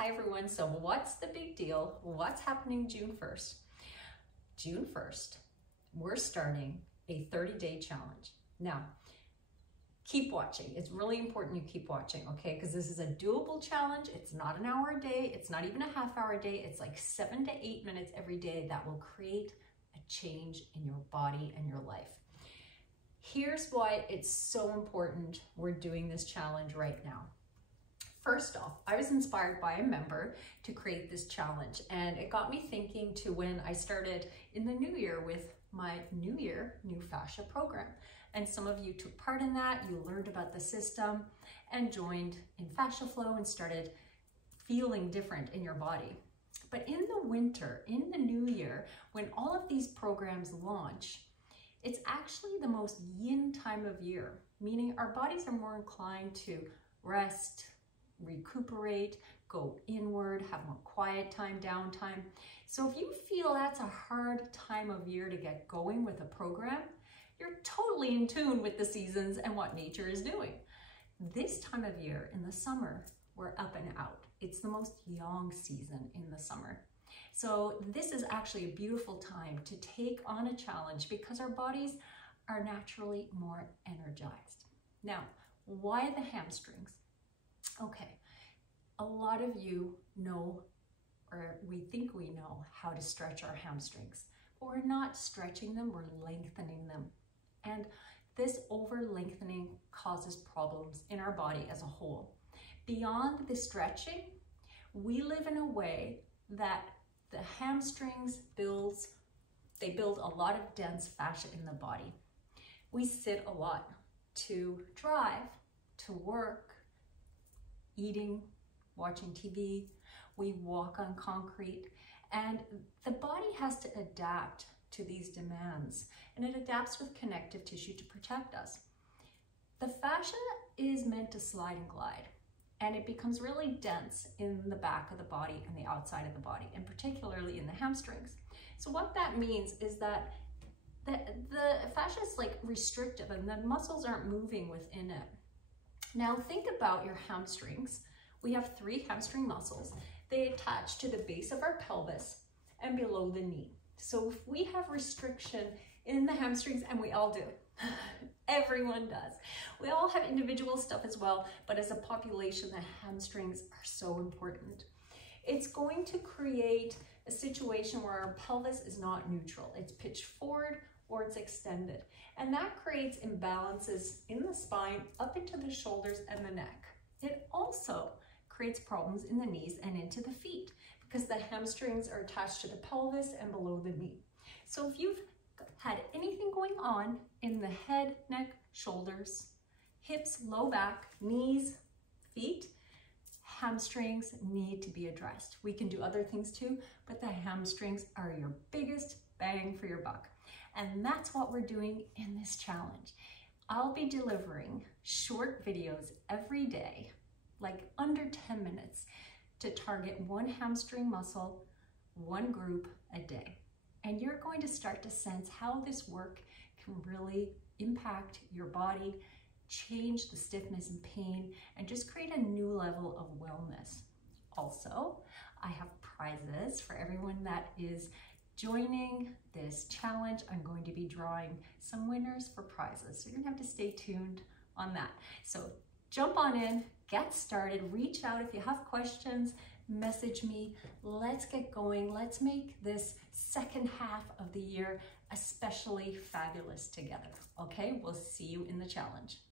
Hi everyone, so what's the big deal? What's happening June 1st? June 1st, we're starting a 30-day challenge. Now, keep watching. It's really important you keep watching, okay? Because this is a doable challenge. It's not an hour a day. It's not even a half hour a day. It's like 7 to 8 minutes every day that will create a change in your body and your life. Here's why it's so important we're doing this challenge right now. First off, I was inspired by a member to create this challenge, and it got me thinking to when I started in the new year with my New Fascia program. And some of you took part in that, you learned about the system and joined in Fascia FLO and started feeling different in your body. But in the winter, in the new year, when all of these programs launch, it's actually the most yin time of year, meaning our bodies are more inclined to rest, recuperate, go inward, have more quiet time, downtime. So if you feel that's a hard time of year to get going with a program, you're totally in tune with the seasons and what nature is doing. This time of year in the summer, we're up and out. It's the most yang season in the summer. So this is actually a beautiful time to take on a challenge because our bodies are naturally more energized. Now, why the hamstrings? Okay, a lot of you know, or we think we know how to stretch our hamstrings, but we're not stretching them, we're lengthening them. And this over lengthening causes problems in our body as a whole. Beyond the stretching, we live in a way that the hamstrings build a lot of dense fascia in the body. We sit a lot to drive, to work, eating, watching TV, we walk on concrete, and the body has to adapt to these demands, and it adapts with connective tissue to protect us. The fascia is meant to slide and glide, and it becomes really dense in the back of the body and the outside of the body, and particularly in the hamstrings. So what that means is that the fascia is like restrictive and the muscles aren't moving within it. Now think about your hamstrings. We have 3 hamstring muscles. They attach to the base of our pelvis and below the knee. So if we have restriction in the hamstrings, and we all do, everyone does. We all have individual stuff as well, but as a population, the hamstrings are so important. It's going to create a situation where our pelvis is not neutral. It's pitched forward or it's extended. And that creates imbalances in the spine, up into the shoulders and the neck. It also creates problems in the knees and into the feet because the hamstrings are attached to the pelvis and below the knee. So if you've had anything going on in the head, neck, shoulders, hips, low back, knees, feet, hamstrings need to be addressed. We can do other things too, but the hamstrings are your biggest bang for your buck. And that's what we're doing in this challenge. I'll be delivering short videos every day, like under 10 minutes, to target one hamstring muscle, one group a day. And you're going to start to sense how this work can really impact your body, change the stiffness and pain, and just create a new level of wellness. Also, I have prizes for everyone that is joining this challenge. I'm going to be drawing some winners for prizes, so you're gonna have to stay tuned on that. So jump on in, get started, reach out if you have questions, message me. Let's get going. Let's make this second half of the year especially fabulous together. Okay, we'll see you in the challenge.